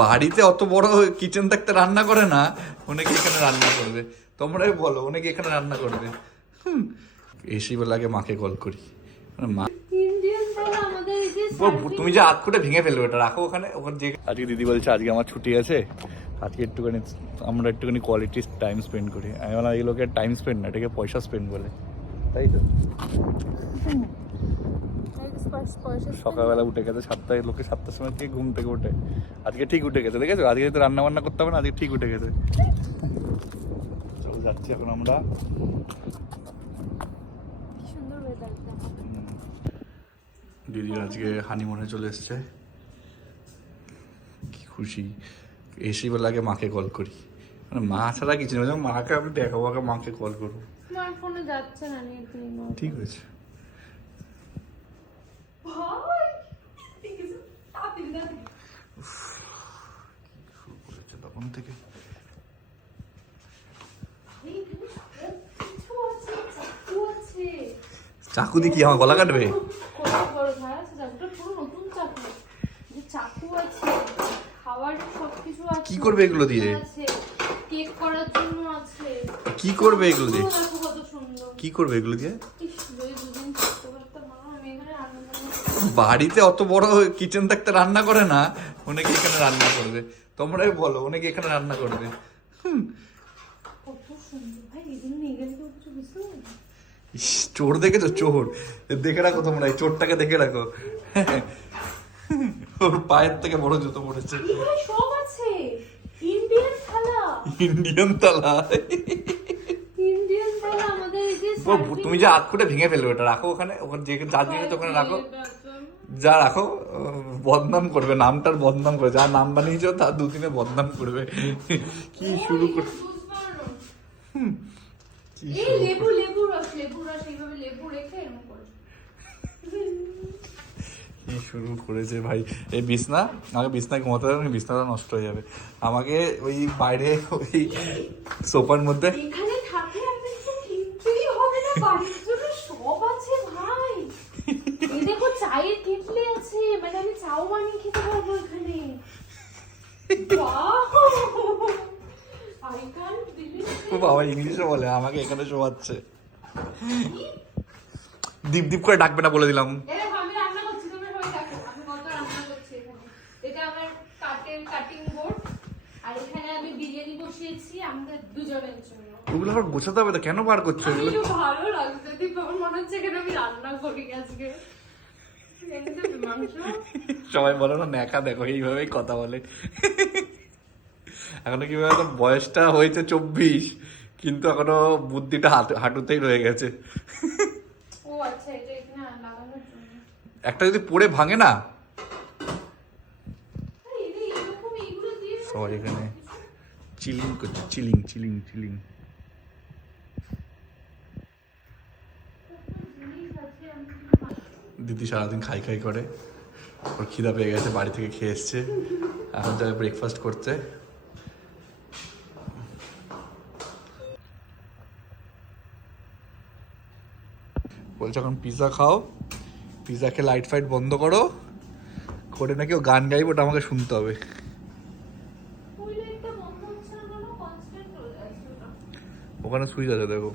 বাড়িতে অত বড় কিচেন থাকতে রান্না করে না, অনেকে এখানে রান্না করবে। তোমরাই বলো, অনেকে এখানে রান্না করবে। এসি বলে আগে মাকে কল করি। মা তুমি যে হাত খুঁটে ভেঙে ফেলবে, ওটা রাখো ওখানে। আজকে দিদি বলছে আজকে আমার ছুটি আছে, আজকে একটুখানি আমরা একটুখানি কোয়ালিটি টাইম স্পেন্ড করি। আমি বললাম এই লোকের টাইম স্পেন্ড না, এটাকে পয়সা স্পেন্ড বলে, তাই তো। সকালবেলা উঠে গেছে 7টায়, লোকে 7টার সময় থেকে ঘুম থেকে ওঠে, আজকে ঠিক উঠে গেছে। দেখেছো, আজকে তো রান্না বান্না করতে হবে না, আজকে ঠিক উঠে গেছে। চলো যাচ্ছি এখন আমরা। দিদির আজকে হানিমুনে চলে এসছে, কি খুশি। এসি বলে আগে মাকে কল করি, মানে মা ছাড়া কিছু নেই, মাকে আমি দেখাবো, আগে মাকে কল করবো। ঠিক আছে, তখন থেকে চাকু দিয়ে কি আমার গলা কাটবে? কি করবে এগুলো দিয়ে? কি করবে এগুলো দিয়ে? কি করবে এগুলো দিয়ে? বাড়িতে অত বড় কিচেন থাকতে রান্না করে না, অনেকে এখানে রান্না করবে। তোমরাই বলো, অনেকে এখানে রান্না করবে। চোর দেখেছো? চোর দেখে রাখো তোমরা, এই চোরটাকে দেখে রাখো। ওর পায়ের থেকে বড় জুতো পড়েছে। ইন্ডিয়ান তালা। তুমি যে হাত খুঁটে ভেঙে ফেলবে, ওটা রাখো ওখানে। ওখানে যে যা জিনিস ওখানে রাখো, যা রাখো। বদনাম করবে, নামটার বদনাম করবে, যা নাম বানিয়েছো তার দুদিনে বদনাম করবে। কি শুরু করে, কি শুরু করেছে ভাই। এই বিছনা, আমাকে বিছনায় ঘুমাতে হবে, বিছনাটা নষ্ট হয়ে যাবে। আমাকে ওই বাইরে ওই সোফার মধ্যে চায়ের কেটলি আছে, মানে আমি চাও বানিয়ে খেতে পারবো এখানে। বাবা ইংলিশে বলে, আমাকে এখানে শোয়াচ্ছে। দীপ দীপ করে ডাকবে না বলে দিলাম। আমি রান্না করছি, তোমরা সবাই দেখো আমি কত রান্না করছি এখানে। এটা আমার কাটিং বোর্ড, আর এখানে আমি বিরিয়ানি বসিয়েছি আমাদের দুজনের জন্য। ওগুলো আবার গোছাতে হবে তো, কেন বার করছো এগুলো? ভালো লাগছে, দীপ আমার মনে হচ্ছে এখানে আমি রান্না করি আজকে। সবাই বলো না ন্যাকা, দেখো এইভাবেই কথা বলে। এখনো কি বলতো, বয়সটা হয়েছে 24, কিন্তু এখনো বুদ্ধিটা হাঁটুতেই রয়ে গেছে। ও আচ্ছা, এটা এখানে লাগানোর জন্য। একটা যদি পড়ে ভাঙে না। সবাই এখানে চিলিং করছে, চিলিং চিলিং চিলিং। দিদি সারাদিন খাই খাই করে, ওর খিদা পেয়ে গেছে, বাড়ি থেকে খেয়ে এসছে, এখন যাবে ব্রেকফাস্ট করতে। বলছে এখন পিৎজা খাও, পিৎজা খেয়ে লাইট ফাইট বন্ধ করো, করে নাকি ও গান গাইব, ওটা আমাকে শুনতে হবে। ওখানে সুইচ আছে দেখো।